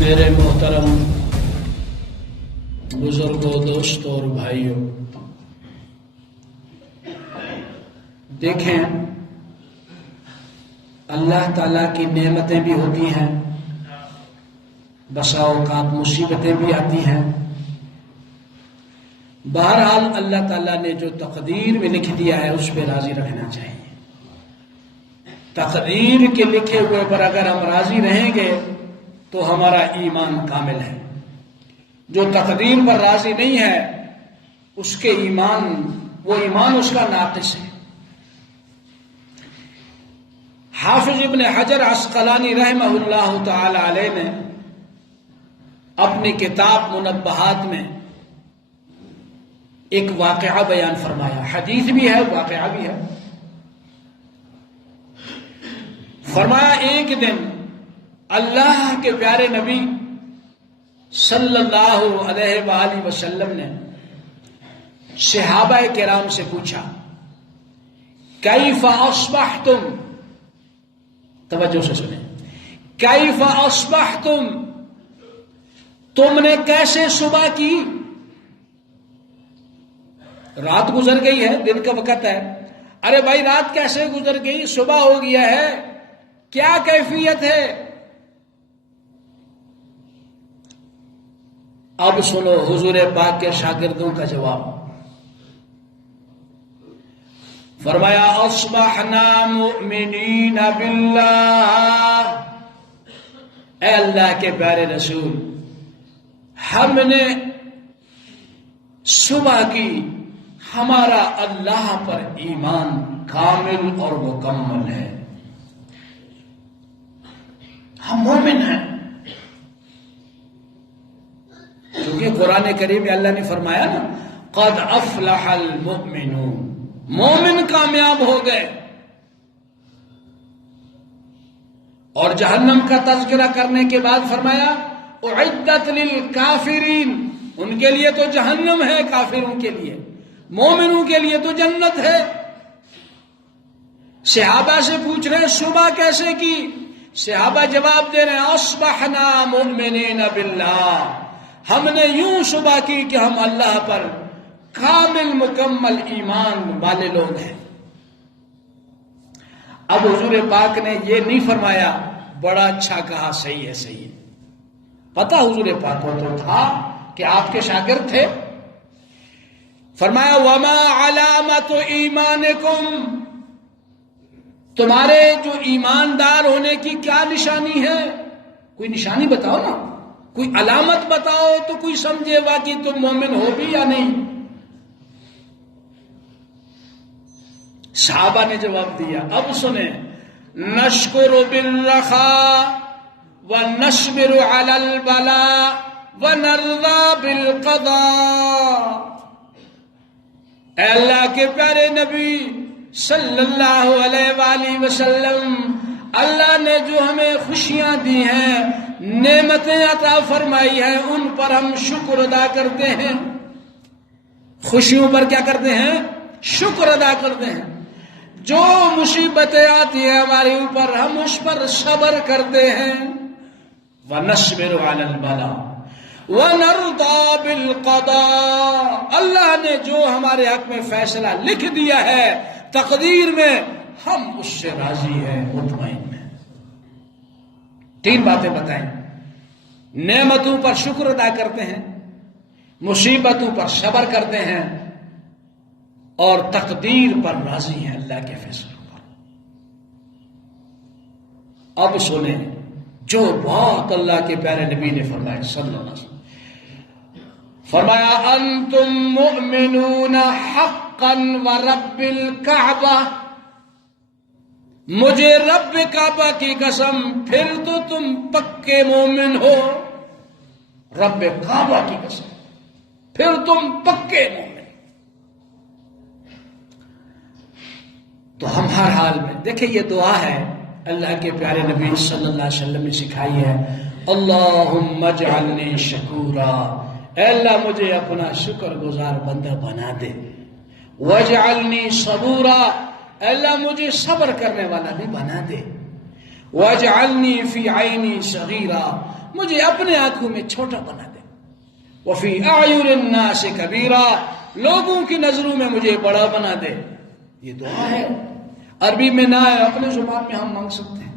میرے محترم بزرگوں، دوستوں اور بھائیوں، دیکھیں اللہ تعالیٰ کی نعمتیں بھی ہوتی ہیں، بسا اوقات مصیبتیں بھی آتی ہیں۔ بہرحال اللہ تعالیٰ نے جو تقدیر میں لکھ دیا ہے اس پہ راضی رہنا چاہیے۔ تقدیر کے لکھے ہوئے پر اگر ہم راضی رہیں گے تو ہمارا ایمان کامل ہے۔ جو تقدیر پر راضی نہیں ہے اس کے وہ ایمان اس کا ناقص ہے۔ حافظ ابن حجر عسقلانی رحمہ اللہ تعالی علیہ نے اپنی کتاب منبہات میں ایک واقعہ بیان فرمایا، حدیث بھی ہے واقعہ بھی ہے۔ فرمایا ایک دن اللہ کے پیارے نبی صلی اللہ علیہ وآلہ وسلم نے صحابہ کرام سے پوچھا، کیف اصبحتم، توجہ سے سنیں، کیف اصبحتم، تم نے کیسے صبح کی؟ رات گزر گئی ہے، دن کا وقت ہے، ارے بھائی رات کیسے گزر گئی، صبح ہو گیا ہے، کیا کیفیت ہے؟ اب سنو حضور پاک کے شاگردوں کا جواب۔ فرمایا اصبحنا مؤمنین باللہ، اے اللہ کے پیارے رسول، ہم نے صبح کی، ہمارا اللہ پر ایمان کامل اور مکمل ہے، ہم مومن ہیں۔ کیونکہ قرآن کریم میں اللہ نے فرمایا نا، قد افلح المؤمنون، مومن کامیاب ہو گئے۔ اور جہنم کا تذکرہ کرنے کے بعد فرمایا اعدت للکافرین، ان کے لیے تو جہنم ہے، کافروں کے لیے، مومنوں کے لیے تو جنت ہے۔ صحابہ سے پوچھ رہے ہیں صبح کیسے کی؟ صحابہ جواب دے رہے ہیں اصبحنا مؤمنین باللہ، ہم نے یوں صبح کی کہ ہم اللہ پر کامل مکمل ایمان والے لوگ ہیں۔ اب حضور پاک نے یہ نہیں فرمایا بڑا اچھا کہا، صحیح ہے صحیح ہے، پتہ حضور پاک کو تو تھا کہ آپ کے شاگرد تھے۔ فرمایا وما علامت ایمانکم، تمہارے جو ایماندار ہونے کی کیا نشانی ہے؟ کوئی نشانی بتاؤ نا، کوئی علامت بتاؤ تو کوئی سمجھے واقعی تم مومن ہو بھی یا نہیں۔ صحابہ نے جواب دیا، اب سنیں، نشکر بالرخاء ونصبر علی البلاء ونرضى بالقضاء، اے اللہ کے پیارے نبی صلی اللہ علیہ وآلہ وسلم، اللہ نے جو ہمیں خوشیاں دی ہیں، نعمتیں عطا فرمائی ہیں، ان پر ہم شکر ادا کرتے ہیں۔ خوشیوں پر کیا کرتے ہیں؟ شکر ادا کرتے ہیں۔ جو مصیبتیں آتی ہیں ہمارے اوپر، ہم اس پر صبر کرتے ہیں۔ وَنَصْبِرُ عَلَى الْبَلَاءِ وَنَرْضَى بِالْقَضَاءِ، اللہ نے جو ہمارے حق میں فیصلہ لکھ دیا ہے تقدیر میں، ہم اس سے راضی ہیں، مطمئن ہیں۔ تین باتیں بتائیں، نعمتوں پر شکر ادا کرتے ہیں، مصیبتوں پر صبر کرتے ہیں، اور تقدیر پر راضی ہیں، اللہ کے فیصلوں پر۔ اب سنیں جو بات اللہ کے پیارے نبی نے فرمایا صلی اللہ علیہ وسلم، فرمایا انتم مؤمنون حقا ورب الکعبہ، مجھے رب کعبہ کی قسم، پھر تو تم پکے مومن ہو، رب کعبہ کی قسم، پھر تم پکے مومن۔ تو ہم ہر حال میں دیکھیں، یہ دعا ہے اللہ کے پیارے نبی صلی اللہ علیہ وسلم نے سکھائی ہے، اللہم اجعلنی شکورا، اے اللہ مجھے اپنا شکر گزار بندہ بنا دے، واجعلنی صبورا، اے اللہ مجھے صبر کرنے والا بھی بنا دے، واجعلنی فی عینی صغیرا، مجھے اپنے آنکھوں میں چھوٹا بنا دے، وفی اعین الناس کبیرا، لوگوں کی نظروں میں مجھے بڑا بنا دے۔ یہ دعا ہے، عربی میں نہ ہے، اپنے زبان میں ہم مانگ سکتے ہیں۔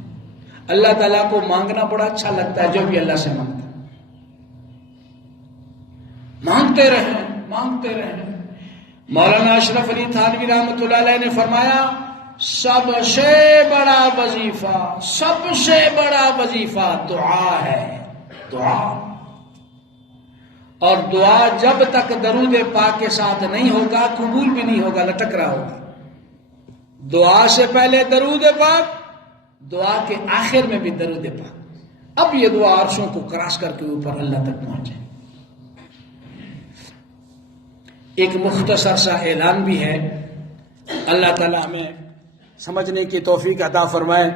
اللہ تعالیٰ کو مانگنا بڑا اچھا لگتا ہے، جو بھی اللہ سے مانگتا ہے مانگتے رہیں، مانگتے رہیں۔ مولانا اشرف علی تھانوی رحمۃ اللہ علیہ نے فرمایا سب سے بڑا وظیفہ، سب سے بڑا وظیفہ دعا ہے، دعا۔ اور دعا جب تک درود پاک کے ساتھ نہیں ہوگا قبول بھی نہیں ہوگا، لٹک رہا ہوگا۔ دعا سے پہلے درود پاک، دعا کے آخر میں بھی درود پاک، اب یہ دعا عرشوں کو کراس کر کے اوپر اللہ تک پہنچے۔ ایک مختصر سا اعلان بھی ہے، اللہ تعالیٰ ہمیں سمجھنے کی توفیق عطا فرمائے۔